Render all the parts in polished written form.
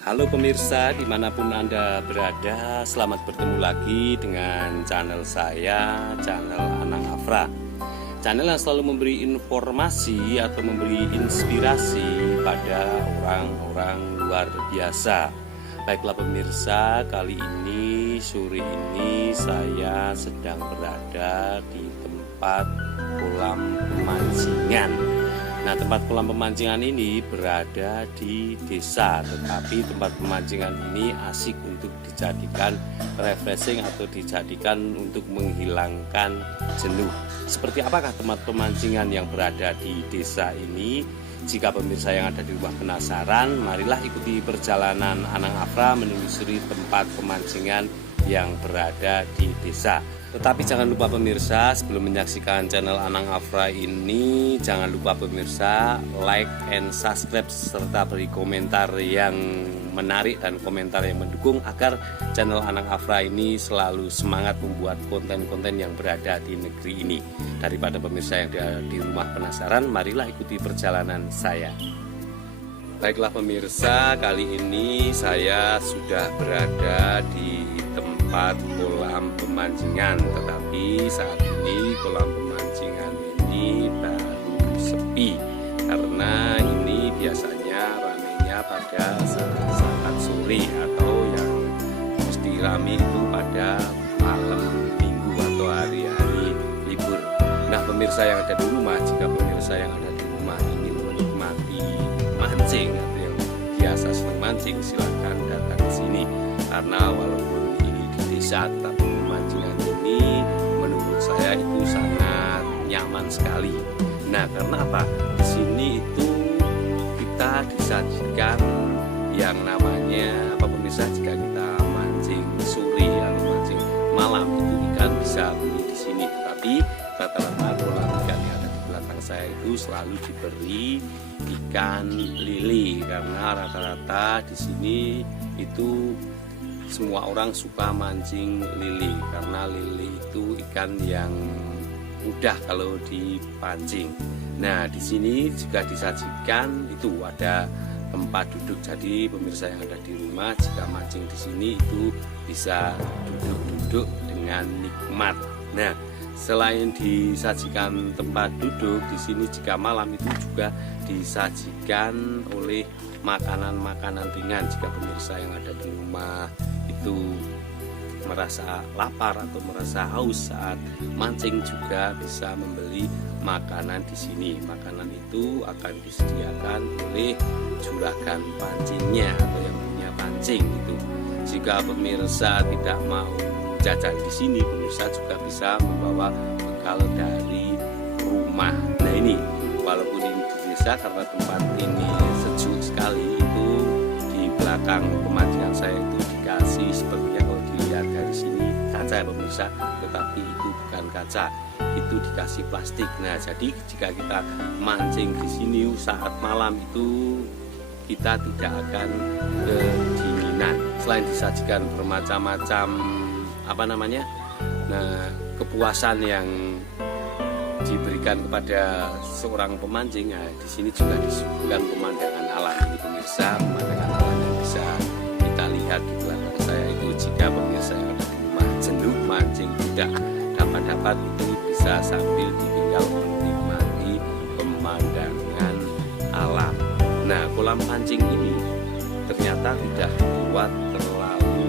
Halo pemirsa, dimanapun Anda berada, selamat bertemu lagi dengan channel saya, channel Anang Afra. Channel yang selalu memberi informasi atau memberi inspirasi pada orang-orang luar biasa. Baiklah pemirsa, kali ini, sore ini saya sedang berada di tempat kolam pemancingan. Nah, tempat kolam pemancingan ini berada di desa, tetapi tempat pemancingan ini asik untuk dijadikan refreshing atau dijadikan untuk menghilangkan jenuh. Seperti apakah tempat pemancingan yang berada di desa ini? Jika pemirsa yang ada di rumah penasaran, marilah ikuti perjalanan Anang Afra menelusuri tempat pemancingan yang berada di desa. Tetapi jangan lupa pemirsa, sebelum menyaksikan channel Anang Afra ini, jangan lupa pemirsa like and subscribe serta beri komentar yang menarik dan komentar yang mendukung agar channel Anang Afra ini selalu semangat membuat konten-konten yang berada di negeri ini. Daripada pemirsa yang di rumah penasaran, marilah ikuti perjalanan saya. Baiklah pemirsa, kali ini saya sudah berada di tempat kolam pemancingan, tetapi saat ini kolam pemancingan ini baru sepi karena ini biasanya ramainya pada saat sore atau yang mesti ramai itu pada malam minggu atau hari-hari libur. Nah pemirsa yang ada di rumah, jika pemirsa yang ada di rumah ingin menikmati mancing atau yang biasa senang mancing, silahkan datang ke sini karena walaupun desa, tetapi pemancingan ini menurut saya itu sangat nyaman sekali. Nah, karena apa? Di sini itu kita disajikan yang namanya apa pemirsa, jika kita mancing sore atau mancing malam itu ikan bisa beli di sini. Tetapi rata-rata kolam ikan yang ada di belakang saya itu selalu diberi ikan lele karena rata-rata di sini itu semua orang suka mancing lele karena lele itu ikan yang mudah kalau dipancing. Nah, di sini juga disajikan itu ada tempat duduk. Jadi pemirsa yang ada di rumah jika mancing di sini itu bisa duduk-duduk dengan nikmat. Nah, selain disajikan tempat duduk di sini, jika malam itu juga disajikan oleh makanan-makanan ringan. Jika pemirsa yang ada di rumah itu merasa lapar atau merasa haus saat mancing, juga bisa membeli makanan di sini. Makanan itu akan disediakan oleh juragan pancingnya atau yang punya pancing itu. Jika pemirsa tidak mau jajan di sini, pemirsa juga bisa membawa bekal dari rumah. Nah ini, walaupun ini di desa karena tempat ini sejuk sekali, itu di belakang pemancingan saya itu dikasih sepertinya kalau dilihat dari sini kaca ya pemirsa, tetapi itu bukan kaca, itu dikasih plastik. Nah jadi jika kita mancing di sini saat malam itu kita tidak akan kedinginan. Selain disajikan bermacam-macam kepuasan yang diberikan kepada seorang pemancing, nah, di sini juga disuguhkan pemandangan alam. Ini pemirsa, pemandangan alam yang bisa kita lihat di belakang saya itu. Jika pemirsa yang ada di rumah jenuh mancing tidak dapat itu bisa sambil ditinggal menikmati pemandangan alam. Nah, kolam pancing ini ternyata tidak dibuat terlalu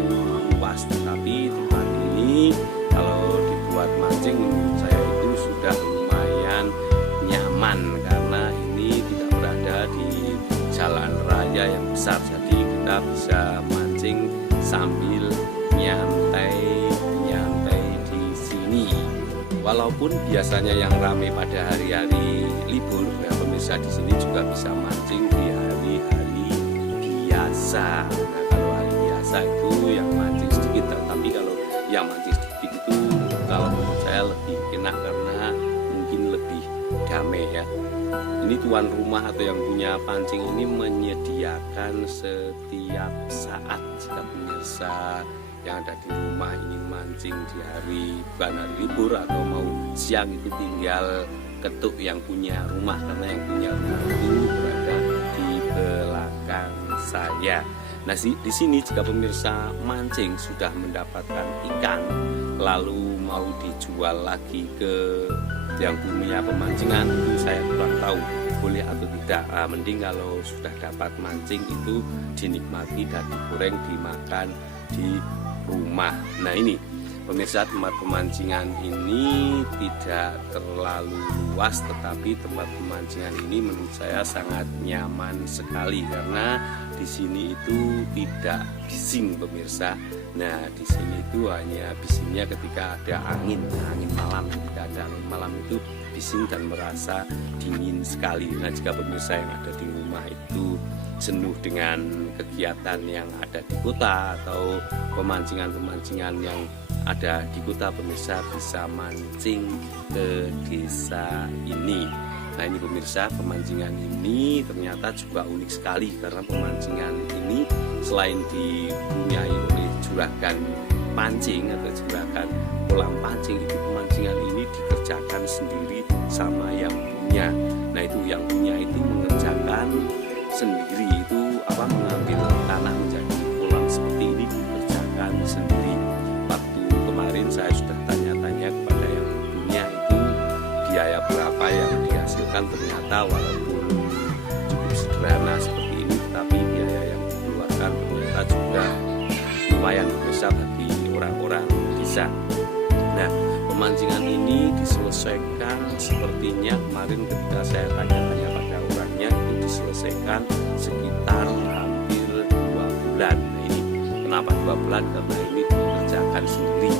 luas, tetapi tempat ini kalau dibuat mancing menurut saya itu sudah lumayan nyaman karena ini tidak berada di jalan raya yang besar, jadi kita bisa mancing sambil nyantai di sini. Walaupun biasanya yang ramai pada hari-hari libur, nah pemirsa di sini juga bisa mancing di hari-hari biasa. Nah kalau hari biasa itu yang mancing sedikit, tapi kalau yang mancing sedikit itu kalau menurut saya lebih enak karena mungkin lebih damai ya. Ini tuan rumah atau yang punya pancing ini menyediakan setiap saat jika pemirsa yang ada di rumah ingin mancing di bukan hari libur atau mau siang itu tinggal ketuk yang punya rumah, karena yang punya rumah itu berada di belakang saya. Nah, di sini jika pemirsa mancing sudah mendapatkan ikan, lalu mau dijual lagi ke yang punya pemancingan, itu saya kurang tahu boleh atau tidak. Mending kalau sudah dapat mancing itu dinikmati dan digoreng, dimakan di rumah. Nah, ini pemirsa, tempat pemancingan ini tidak terlalu luas, tetapi tempat pemancingan ini menurut saya sangat nyaman sekali karena di sini itu tidak bising pemirsa. Nah, di sini itu hanya bisingnya ketika ada angin malam. Ketika ada angin malam itu bising dan merasa dingin sekali. Nah, jika pemirsa yang ada di rumah itu jenuh dengan kegiatan yang ada di kota atau pemancingan-pemancingan yang ada di kota, pemirsa bisa mancing ke desa ini. Nah, ini pemirsa, pemancingan ini ternyata juga unik sekali karena pemancingan ini selain dipunyai oleh juragan pancing atau juragan kolam pancing, itu pemancingan ini dikerjakan sendiri sama yang punya. Nah, itu yang punya itu mengerjakan sendiri, itu mengambil tanah menjadi kolam seperti ini dikerjakan sendiri. Waktu kemarin saya sudah tanya-tanya kepada yang punya itu biaya berapa yang dihasilkan, ternyata walaupun cukup sederhana seperti ini, tapi biaya yang dikeluarkan ternyata juga lumayan besar bagi orang-orang desa. Nah, pemancingan ini diselesaikan sepertinya kemarin ketika saya tanya-tanya pada orangnya itu diselesaikan sekitar hampir 2 bulan. Nah, ini kenapa 2 bulan? Karena ini dikerjakan sendiri.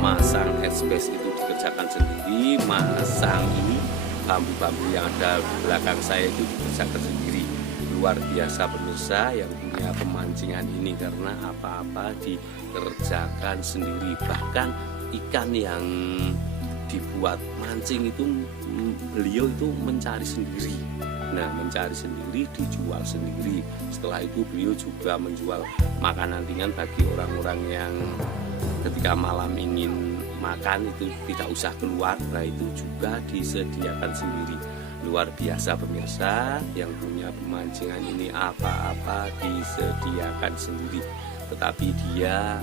Masang headspace itu dikerjakan sendiri, masang ini bambu-bambu yang ada di belakang saya itu dikerjakan sendiri. Luar biasa pemirsa yang punya pemancingan ini karena apa-apa dikerjakan sendiri. Bahkan ikan yang dibuat mancing itu beliau itu mencari sendiri. Nah, mencari sendiri, dijual sendiri. Setelah itu beliau juga menjual makanan ringan bagi orang-orang yang ketika malam ingin makan itu tidak usah keluar. Nah, itu juga disediakan sendiri. Luar biasa pemirsa, yang punya pemancingan ini apa-apa disediakan sendiri. Tetapi dia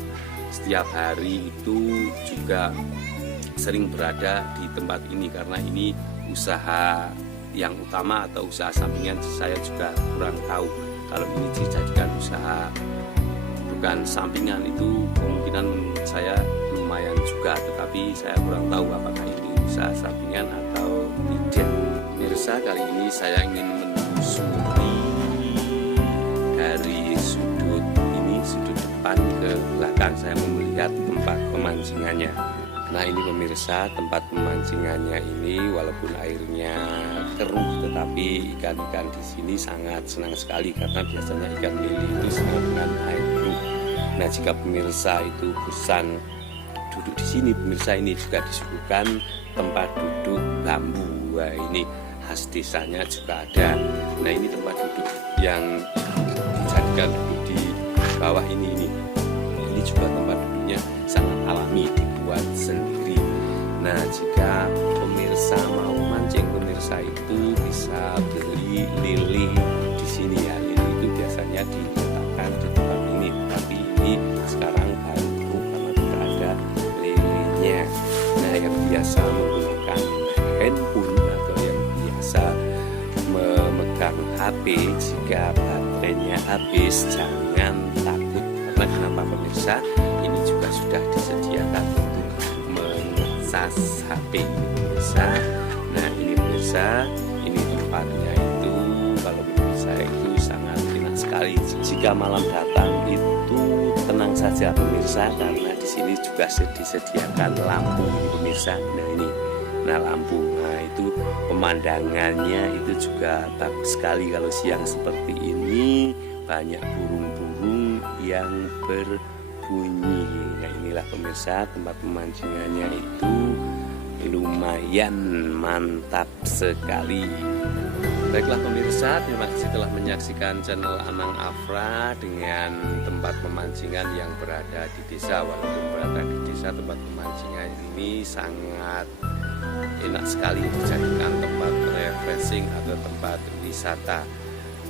setiap hari itu juga sering berada di tempat ini karena ini usaha yang utama atau usaha sampingan, saya juga kurang tahu. Kalau ini dijadikan usaha bukan sampingan itu kemungkinan menurut saya lumayan juga, tetapi saya kurang tahu apakah ini usaha sampingan atau tidak. Pemirsa, kali ini saya ingin menelusuri dari sudut depan ke belakang, saya mau melihat tempat pemancingannya. Nah, ini pemirsa, tempat pemancingannya ini walaupun airnya keruh, tetapi ikan-ikan di sini sangat senang sekali karena biasanya ikan lele itu senang dengan air keruh. Nah, jika pemirsa itu bosan duduk di sini, pemirsa, ini juga disuguhkan tempat duduk bambu. Wah, ini khas desanya juga ada. Nah, ini tempat duduk yang dijadikan duduk di bawah ini juga tempat duduknya sangat alami, dibuat sendiri. Nah, jika pemirsa mau mancing, pemirsa itu bisa beli lele di sini ya. Lele itu biasanya diletakkan di tempat ini, tapi ini sekarang baru keruh karena tidak ada lelenya. Nah, yang biasa menggunakan handphone atau yang biasa memegang HP, jika baterainya habis jangan takut. Karena kenapa pemirsa? Ini juga sudah disediakan untuk mengecas HP pemirsa. Nah, ini pemirsa, ini tempatnya itu kalau menurut saya itu sangat enak sekali. Jika malam datang itu tenang saja pemirsa, karena di sini juga disediakan lampu ini pemirsa. Nah, ini lampu. Nah, itu pemandangannya itu juga bagus sekali kalau siang seperti ini, banyak burung-burung yang berbunyi. Nah, inilah pemirsa, tempat pemancingannya itu lumayan mantap sekali. Baiklah pemirsa, terima kasih telah menyaksikan channel Anang Afra dengan tempat pemancingan yang berada di desa. Walaupun berada di desa, tempat pemancingan ini sangat enak sekali dijadikan tempat refreshing atau tempat wisata.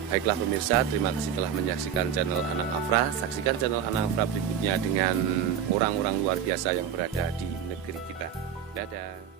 Baiklah pemirsa, terima kasih telah menyaksikan channel Anang Afra. Saksikan channel Anang Afra berikutnya dengan orang-orang luar biasa yang berada di negeri kita. Dadah.